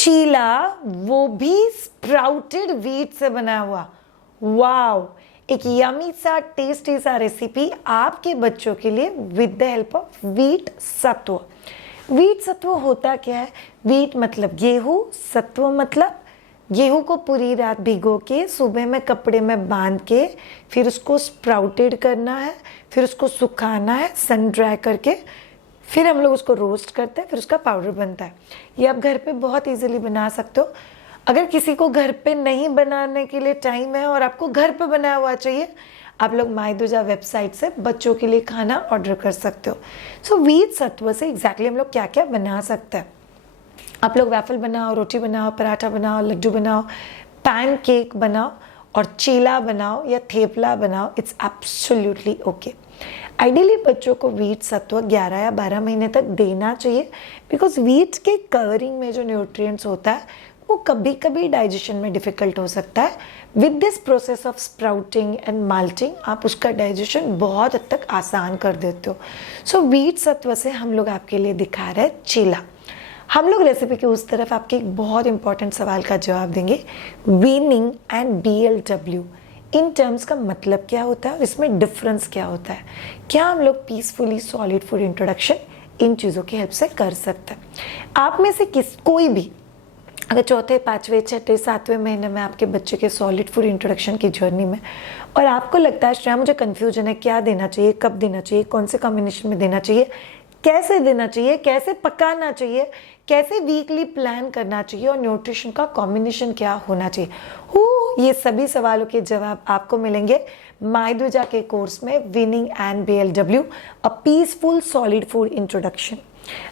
चीला, वो भी sprouted wheat से बना हुआ। वाओ, एक यमी सा टेस्टी सा रेसिपी आपके बच्चों के लिए with the help of wheat सत्व। व्हीट सत्व होता क्या है? व्हीट मतलब गेहूं, सत्व मतलब गेहूं को पूरी रात भिगो के सुबह में कपड़े में बांध के फिर उसको स्प्राउटेड करना है, फिर उसको सुखाना है सन ड्राई करके, फिर हम लोग उसको रोस्ट करते हैं, फिर उसका पाउडर बनता है। ये आप घर पे बहुत इजीली बना सकते हो। अगर किसी को घर पे नहीं बनाने के लिए टाइम है और आपको घर पे बनाया हुआ चाहिए, आप लोग मायदुजा वेबसाइट से बच्चों के लिए खाना ऑर्डर कर सकते हो। सो व्हीट सत्व से एग्जैक्टली हम लोग क्या क्या बना सकते हैं। आप लोग वैफल बनाओ, रोटी बनाओ, पराठा बनाओ, लड्डू बनाओ, पैन केक बनाओ और चीला बनाओ या थेपला बनाओ, इट्स एब्सोल्युटली ओके। आइडियली बच्चों को व्हीट सत्व 11 या 12 महीने तक देना चाहिए, बिकॉज व्हीट के कवरिंग में जो न्यूट्रिएंट्स होता है वो कभी कभी डाइजेशन में डिफिकल्ट हो सकता है। With this process of sprouting and malting आप उसका डाइजेशन बहुत हद तक आसान कर देते हो। सो व्हीट सत्व से हम लोग आपके लिए दिखा रहे हैं चीला। हम लोग रेसिपी के उस तरफ आपके एक बहुत इंपॉर्टेंट सवाल का जवाब देंगे। Weaning and BLW in terms का मतलब क्या होता है और इसमें डिफरेंस क्या होता है? क्या हम लोग peacefully solid food introduction in चीज़ों की हेल्प से कर सकते हैं? आप में से कोई भी अगर चौथे, पाँचवें, छठे, सातवें महीने में आपके बच्चे के सॉलिड फूड इंट्रोडक्शन की जर्नी में और आपको लगता है श्रेया मुझे कन्फ्यूजन है, क्या देना चाहिए, कब देना चाहिए, कौन से कॉम्बिनेशन में देना चाहिए, कैसे देना चाहिए, कैसे पकाना चाहिए, कैसे वीकली प्लान करना चाहिए और न्यूट्रिशन का कॉम्बिनेशन क्या होना चाहिए, ये सभी सवालों के जवाब आपको मिलेंगे मायदुजा के कोर्स में winning and BLW a peaceful solid food introduction.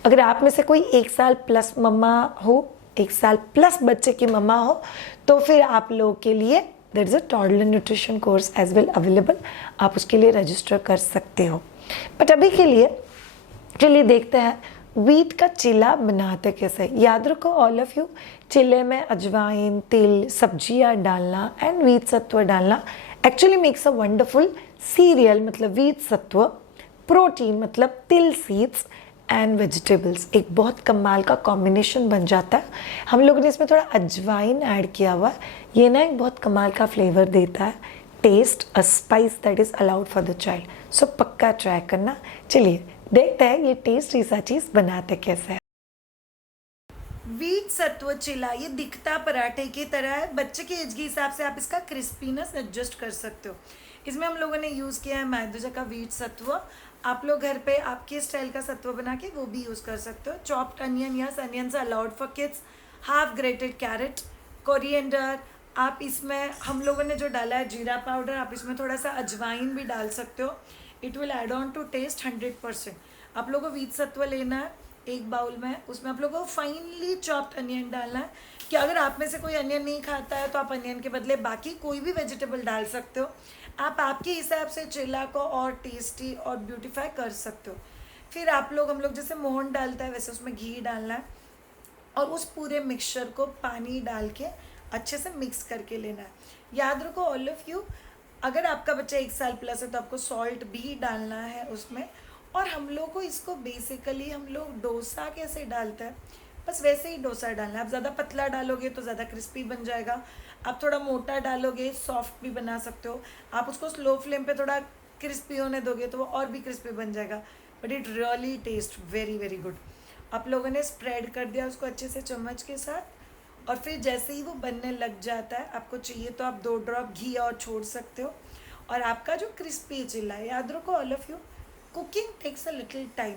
अगर आप में से कोई 1 साल प्लस मम्मा हो, 1 साल प्लस बच्चे की मम्मा हो, तो फिर आप लोगों के लिए there is a toddler nutrition course as well available. आप उसके लिए रजिस्टर कर सकते हो। बट अभी के लिए चलिए देखते हैं व्हीट का चीला बनाते कैसे। याद रखो ऑल ऑफ यू, चीले में अजवाइन, तिल, सब्जियां डालना एंड व्हीट सत्व डालना actually makes a wonderful serial, मतलब व्हीट सत्व, प्रोटीन मतलब तिल सीड्स एंड वेजिटेबल्स, एक बहुत कमाल का कॉम्बिनेशन बन जाता है। हम लोगों ने इसमें थोड़ा अजवाइन ऐड किया हुआ है, ये ना एक बहुत कमाल का फ्लेवर देता है, taste, a spice that is allowed for the child. So पक्का ट्राई करना। चलिए देखते हैं ये टेस्टी सा चीज बनाते कैसे है। व्हीट सत्व चीला ये दिखता पराठे की तरह है। बच्चे के एज के हिसाब से आप इसका क्रिस्पीनेस एडजस्ट कर सकते हो। इसमें हम लोगों ने यूज़ किया है मैदुजा का व्हीट सत्व। आप लोग घर पे आपके स्टाइल का सत्व बना के वो भी यूज़ कर सकते हो। Chopped onion, yes onions are allowed for kids. Half grated carrot, coriander, आप इसमें हम लोगों ने जो डाला है जीरा पाउडर, आप इसमें थोड़ा सा अजवाइन भी डाल सकते हो। It will add on to taste 100%। आप लोगों को व्हीट सत्व लेना है एक बाउल में, उसमें आप लोगों को फाइनली चॉप्ड अनियन डालना है। कि अगर आप में से कोई अनियन नहीं खाता है तो आप अनियन के बदले बाकी कोई भी वेजिटेबल डाल सकते हो। आप आपके हिसाब से चीला को और टेस्टी और ब्यूटीफाई कर सकते हो। फिर आप लोग, हम लोग जैसे मोहन डालता है वैसे उसमें घी डालना है और उस पूरे मिक्सचर को पानी डाल के अच्छे से मिक्स करके लेना है। याद रखो ऑल ऑफ यू, अगर आपका बच्चा 1 साल प्लस है तो आपको सॉल्ट भी डालना है उसमें। और हम लोग को इसको बेसिकली हम लोग डोसा कैसे डालते हैं बस वैसे ही डोसा डालना है। आप ज़्यादा पतला डालोगे तो ज़्यादा क्रिस्पी बन जाएगा, आप थोड़ा मोटा डालोगे सॉफ्ट भी बना सकते हो, आप उसको स्लो फ्लेम पे थोड़ा क्रिस्पी होने दोगे तो वो और भी क्रिस्पी बन जाएगा। But it really taste very very good. आप लोगों ने स्प्रेड कर दिया उसको अच्छे से चम्मच के साथ और फिर जैसे ही वो बनने लग जाता है, आपको चाहिए तो आप 2 ड्रॉप घी और छोड़ सकते हो। और आपका जो क्रिस्पी चीला है, याद रखो all of you, cooking takes a little time,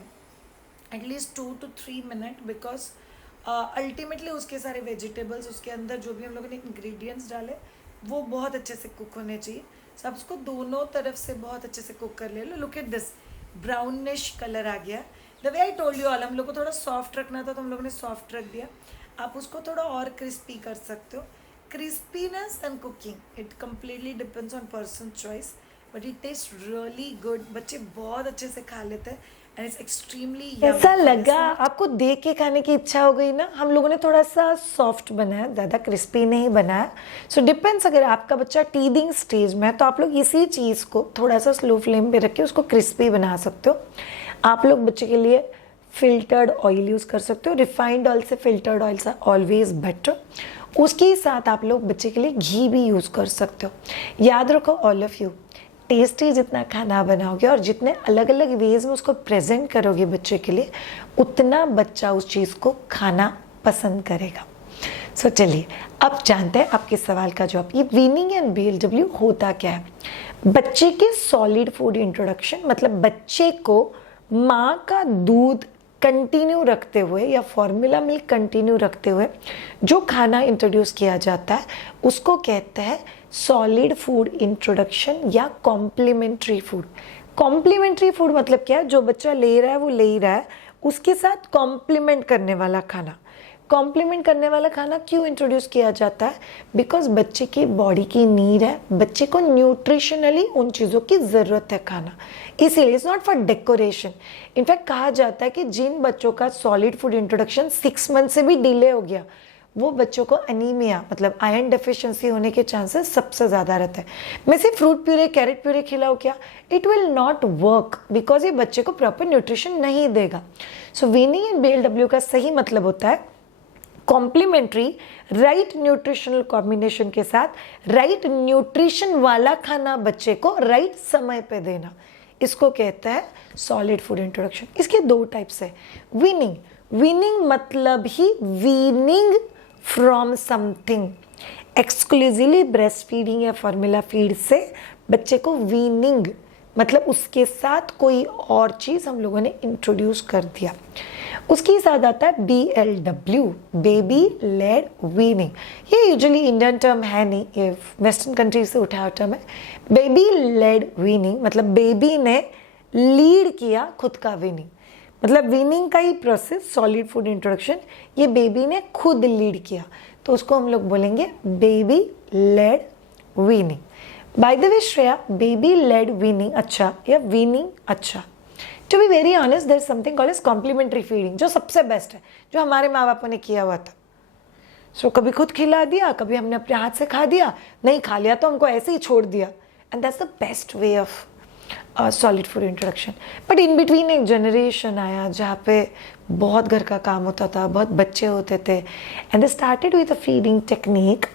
at least 2 to 3 minute, because ultimately उसके सारे वेजिटेबल्स, उसके अंदर जो भी हम लोगों ने इंग्रेडिएंट्स डाले वो बहुत अच्छे से कुक होने चाहिए। सो आप उसको दोनों तरफ से बहुत अच्छे से कुक कर ले लो। Look at this, brownish colour आ गया। The way I told you all, हम लोग को थोड़ा सॉफ्ट रखना था तो हम लोगों ने सॉफ्ट रख दिया। आप उसको थोड़ा और क्रिस्पी कर सकते हो। Crispiness and cooking, it completely depends on person choice, but it taste really good. बच्चे बहुत अच्छे से खा लेते हैं एंड इट्स एक्सट्रीमली यम्मी। ऐसा लगा आपको देख के खाने की इच्छा हो गई ना। हम लोगों ने थोड़ा सा सॉफ्ट बनाया, ज़्यादा क्रिस्पी नहीं बनाया। सो डिपेंड्स, अगर आपका बच्चा टीदिंग स्टेज में है तो आप लोग इसी चीज़ को थोड़ा सा स्लो फ्लेम पे रख के उसको क्रिस्पी बना सकते हो। आप लोग बच्चे के लिए फिल्टर्ड ऑयल यूज़ कर सकते हो। रिफाइंड ऑयल से फिल्टर्ड ऑयल से ऑलवेज बेटर। उसके साथ आप लोग बच्चे के लिए घी भी यूज़ कर सकते हो। याद रखो ऑल ऑफ यू, टेस्टी जितना खाना बनाओगे और जितने अलग अलग वेज में उसको प्रेजेंट करोगे बच्चे के लिए, उतना बच्चा उस चीज़ को खाना पसंद करेगा। सो चलिए अब जानते हैं आपके सवाल का जवाब। ये वीनिंग एंड BLW होता क्या है? बच्चे के सॉलिड फूड इंट्रोडक्शन, मतलब बच्चे को माँ का दूध कंटिन्यू रखते हुए या फॉर्मूला मिल्क कंटिन्यू रखते हुए जो खाना इंट्रोड्यूस किया जाता है उसको कहते हैं सॉलिड फूड इंट्रोडक्शन या कॉम्प्लीमेंट्री फूड। कॉम्प्लीमेंट्री फूड मतलब क्या है? जो बच्चा ले रहा है वो ले ही रहा है, उसके साथ कॉम्प्लीमेंट करने वाला खाना। कॉम्प्लीमेंट करने वाला खाना क्यों इंट्रोड्यूस किया जाता है? बिकॉज बच्चे की बॉडी की नीड है, बच्चे को न्यूट्रिशनली उन चीज़ों की ज़रूरत है खाना, इसीलिए it's not for decoration. In fact कहा जाता है कि जिन बच्चों का सॉलिड फूड इंट्रोडक्शन 6 मंथ से भी डिले हो गया, वो बच्चों को अनीमिया मतलब आयरन डेफिशिएंसी होने के चांसेस सबसे ज़्यादा रहते हैं। मैं सिर्फ फ्रूट प्यूरे, कैरेट प्यूरे खिलाऊँ क्या? It will not work because ये बच्चे को प्रॉपर न्यूट्रिशन नहीं देगा। सो वीनिंग एंड BLW का सही मतलब होता है कॉम्प्लीमेंट्री, राइट न्यूट्रिशनल कॉम्बिनेशन के साथ राइट न्यूट्रिशन वाला खाना बच्चे को राइट समय पे देना, इसको कहते हैं सॉलिड फूड इंट्रोडक्शन। इसके 2 टाइप्स है। वीनिंग, वीनिंग मतलब ही weaning from something. Exclusively breast feeding या फॉर्मूला फीड से बच्चे को वीनिंग मतलब उसके साथ कोई और चीज़ हम लोगों ने इंट्रोड्यूस कर दिया। उसके साथ आता है BLW, बेबी लेड वीनिंग। ये यूजुअली इंडियन टर्म है नहीं, ये वेस्टर्न कंट्री से उठाया टर्म है। बेबी लेड वीनिंग मतलब बेबी ने लीड किया खुद का वीनिंग, मतलब वीनिंग का ही प्रोसेस सॉलिड फूड इंट्रोडक्शन ये बेबी ने खुद लीड किया, तो उसको हम लोग बोलेंगे baby led weaning. By the way Shreya, baby led weaning अच्छा या वीनिंग अच्छा? To be very honest, there is something called as complementary feeding, जो सबसे बेस्ट है, जो हमारे माँ बापों ने किया हुआ था। सो कभी खुद खिला दिया, कभी हमने अपने हाथ से खा दिया, नहीं खा लिया तो हमको ऐसे ही छोड़ दिया, and that's the best way of solid food introduction. But in between एक जनरेशन आया जहाँ पे बहुत घर का काम होता था, बहुत बच्चे होते थे, and they started with a feeding technique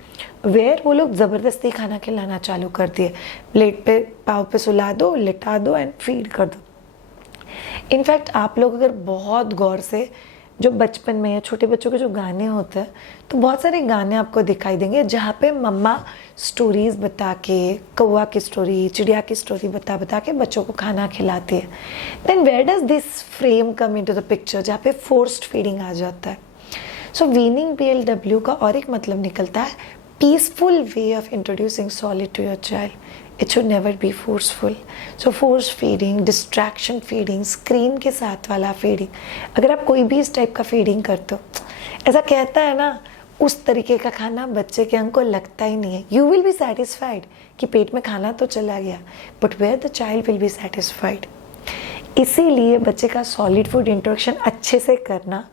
where वो लोग ज़बरदस्ती खाना खिलाना चालू कर दिए। प्लेट पे पाव पे सुला दो, लिटा दो एंड फीड कर दो। इनफैक्ट आप लोग अगर बहुत गौर से जो बचपन में या छोटे बच्चों के जो गाने होते हैं, तो बहुत सारे गाने आपको दिखाई देंगे जहाँ पे मम्मा स्टोरीज़ बता के, कौवा की स्टोरी, चिड़िया की स्टोरी बता बता के बच्चों को खाना खिलाती है। Then where does this frame come into the picture, जहाँ पे फोर्स्ड फीडिंग आ जाता है। सो वीनिंग BLW का और एक मतलब निकलता है peaceful way of introducing solid to your child. It should never be forceful. So force feeding, distraction feeding, screen के साथ वाला फीडिंग, अगर आप कोई भी इस टाइप का फीडिंग करते हो, ऐसा कहता है ना, उस तरीके का खाना बच्चे के अंग को लगता ही नहीं है। यू विल बी सेटिस्फाइड कि पेट में खाना तो चला गया, but where the child will be satisfied. इसीलिए बच्चे का सॉलिड फूड इंट्रोडक्शन अच्छे से करना,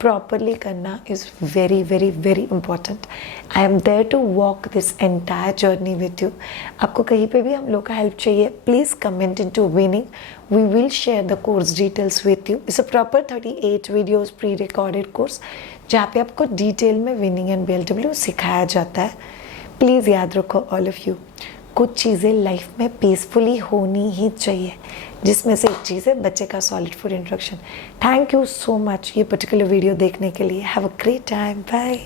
प्रॉपरली करना is very very very important. I am there to walk this entire journey with you. आपको कहीं पे भी हम लोग का हेल्प चाहिए, please comment in to weaning, we will share the course details with you. It's a proper 38 videos pre recorded course जहाँ पे आपको डिटेल में वीनिंग एंड BLW सिखाया जाता है। प्लीज़ याद रखो ऑल ऑफ यू, कुछ चीज़ें लाइफ में पीसफुली होनी ही चाहिए, जिसमें से एक चीज़ है बच्चे का solid food introduction. Thank you so much ये पर्टिकुलर वीडियो देखने के लिए। Have a great time, bye.